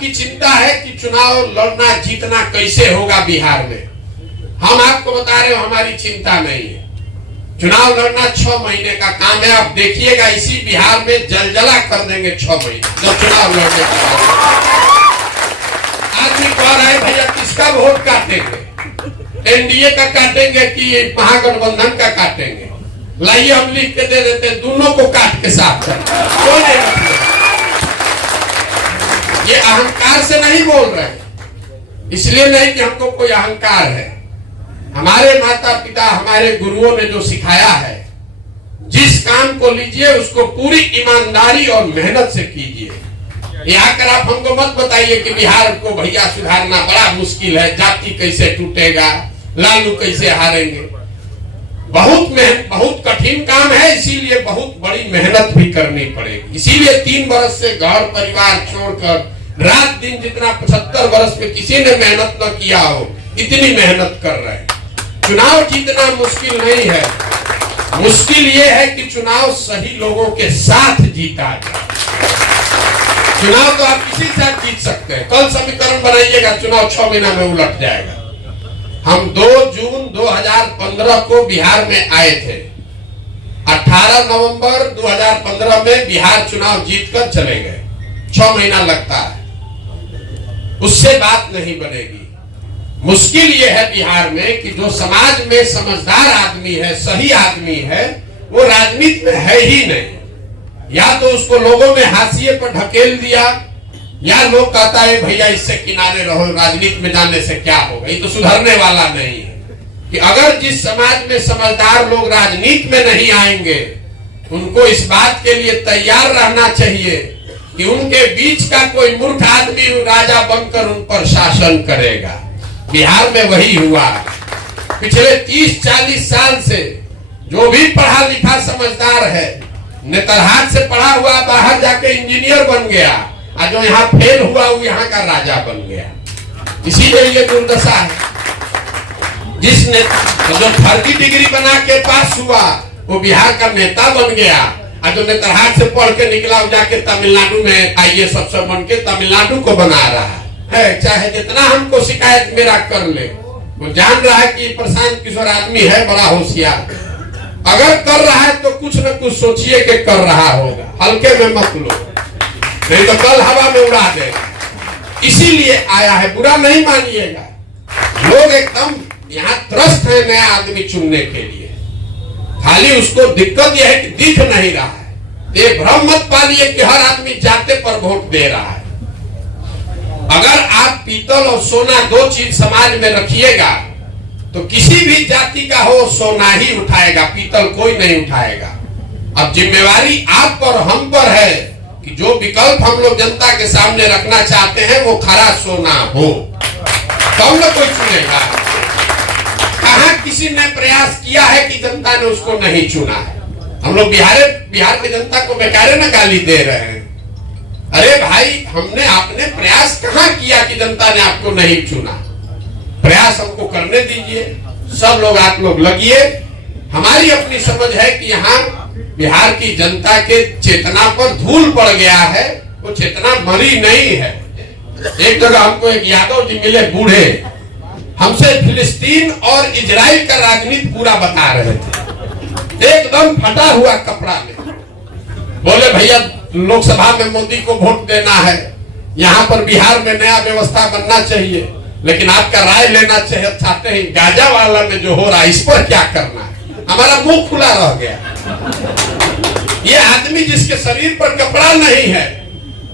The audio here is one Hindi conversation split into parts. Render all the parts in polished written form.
आपकी चिंता है कि चुनाव लड़ना जीतना कैसे होगा बिहार में। हम आपको बता रहे हो हमारी चिंता नहीं है। चुनाव लड़ना 6 महीने का काम है। आप देखिएगा इसी बिहार में जलजला कर देंगे 6 महीने जब चुनाव लड़ने के बाद। आदमी कह रहे हैं भैया किसका वोट काटेंगे, एनडीए का काटेंगे कि महागठबंधन का काटेंगे। लाइए हम लिख के दे देते हैं, दोनों को काट के साफ कर। ये अहंकार से नहीं बोल रहे, इसलिए नहीं कि हमको कोई अहंकार है। हमारे माता पिता हमारे गुरुओं ने जो सिखाया है, जिस काम को लीजिए उसको पूरी ईमानदारी और मेहनत से कीजिए। यहाँ कर आप हमको मत बताइए कि बिहार को भैया सुधारना बड़ा मुश्किल है, जाति कैसे टूटेगा, लालू कैसे हारेंगे। बहुत कठिन काम है, इसीलिए बहुत बड़ी मेहनत भी करनी पड़ेगी। इसीलिए 3 वर्ष से घर परिवार छोड़कर रात दिन जितना 75 वर्ष में किसी ने मेहनत न किया हो, इतनी मेहनत कर रहे हैं। चुनाव जीतना मुश्किल नहीं है, मुश्किल ये है कि चुनाव सही लोगों के साथ जीता जाए। चुनाव तो आप किसी के साथ जीत सकते हैं। कल समीकरण बनाइएगा, चुनाव 6 महीना में उलट जाएगा। हम 2 जून 2015 को बिहार में आए थे। 18 नवंबर 2015 में बिहार चुनाव जीतकर चले गए। 6 महीना लगता है, उससे बात नहीं बनेगी। मुश्किल यह है बिहार में कि जो समाज में समझदार आदमी है, सही आदमी है, वो राजनीति में है ही नहीं। या तो उसको लोगों ने हाशिए पर ढकेल दिया, या लोग कहता है भैया इससे किनारे रहो, राजनीति में जाने से क्या होगा, ये तो सुधरने वाला नहीं है। कि अगर जिस समाज में समझदार लोग राजनीति में नहीं आएंगे, उनको इस बात के लिए तैयार रहना चाहिए कि उनके बीच का कोई मूर्ख आदमी राजा बनकर उन पर शासन करेगा। बिहार में वही हुआ। पिछले 30-40 साल से जो भी पढ़ा लिखा समझदार है, नेतरहाट से पढ़ा हुआ बाहर जाके इंजीनियर बन गया, और जो यहाँ फेल हुआ वो यहाँ का राजा बन गया। इसीलिए ये दुर्दशा है। जिसने जो फर्जी डिग्री बना के पास हुआ वो बिहार का नेता बन गया, और जो नेतरहाट से पढ़ के निकला जाके तमिलनाडु में IAS अफसर बन के तमिलनाडु को बना रहा है। चाहे जितना हमको शिकायत मेरा कर ले, वो जान रहा है कि प्रशांत किशोर आदमी है बड़ा होशियार। अगर कर रहा है तो कुछ न कुछ सोचिए कि कर रहा होगा, हल्के में मत लो, नहीं तो कल हवा में उड़ा देगा। इसीलिए आया है, बुरा नहीं मानिएगा। लोग एकदम यहाँ त्रस्त है नया आदमी चुनने के लिए। खाली उसको दिक्कत यह है कि दिख नहीं रहा है। ये भ्रम मत पालिए कि हर आदमी जाते पर वोट दे रहा है। अगर आप पीतल और सोना 2 चीज समाज में रखिएगा तो किसी भी जाति का हो सोना ही उठाएगा, पीतल कोई नहीं उठाएगा। अब जिम्मेवारी आप पर हम पर है कि जो विकल्प हम लोग जनता के सामने रखना चाहते हैं वो खरा सोना हो, तब न कोई चुनेगा। कहाँ किसी ने प्रयास किया है कि जनता ने उसको नहीं चुना है? हम लोग बिहार की जनता को बेकारे न गाली दे रहे हैं। अरे भाई, आपने प्रयास कहाँ किया कि जनता ने आपको नहीं चुना? प्रयास हमको करने दीजिए, सब लोग आप लोग लगिए। हमारी अपनी समझ है कि यहाँ बिहार की जनता के चेतना पर धूल पड़ गया है, वो चेतना मरी नहीं है। एक जगह हमको एक यादव जी मिले बूढ़े, हमसे फिलिस्तीन और इजराइल का राजनीति पूरा बता रहे थे, एकदम फटा हुआ कपड़ा में। बोले भैया लोकसभा में मोदी को वोट देना है, यहाँ पर बिहार में नया व्यवस्था बनना चाहिए, लेकिन आपका राय लेना चाहते हैं गाजा वाला में जो हो रहा है इस पर क्या करना है। हमारा मुंह खुला रह गया। ये आदमी जिसके शरीर पर कपड़ा नहीं है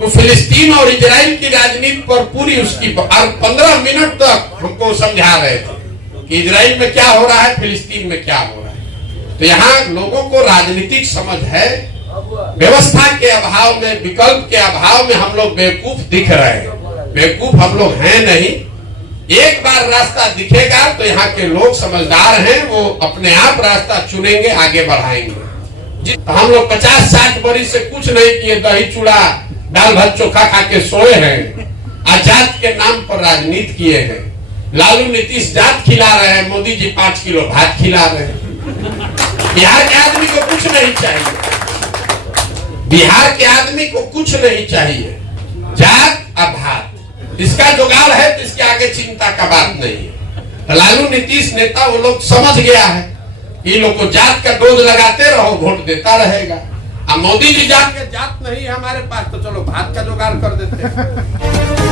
वो फिलिस्तीन और इजराइल की राजनीति पर पूरी उसकी 15 मिनट तक हमको समझा रहे थे कि इजराइल में क्या हो रहा है, फिलिस्तीन में क्या हो रहा है। तो यहाँ लोगों को राजनीतिक समझ है, व्यवस्था के अभाव में, विकल्प के अभाव में हम लोग बेवकूफ दिख रहे हैं। बेवकूफ हम लोग हैं नहीं। एक बार रास्ता दिखेगा तो यहाँ के लोग समझदार हैं, वो अपने आप रास्ता चुनेंगे, आगे बढ़ाएंगे। हम लोग 50-60 बरिस से कुछ नहीं किए, दही चूड़ा दाल भात चोखा खा के सोए हैं, आजाद के नाम पर राजनीति किए हैं। लालू नीतीश जात खिला रहे हैं, मोदी जी 5 किलो भात खिला रहे हैं। बिहार के आदमी को कुछ नहीं चाहिए, बिहार के आदमी को कुछ नहीं चाहिए, जात और भात। इसका जुगाड़ है तो इसके आगे चिंता का बात नहीं है। लालू नीतीश नेता वो लोग समझ गया है, ये लोग को जात का डोज लगाते रहो, वोट देता रहेगा। अब मोदी जी जात नहीं है हमारे पास, तो चलो भात का जुगाड़ कर देते हैं।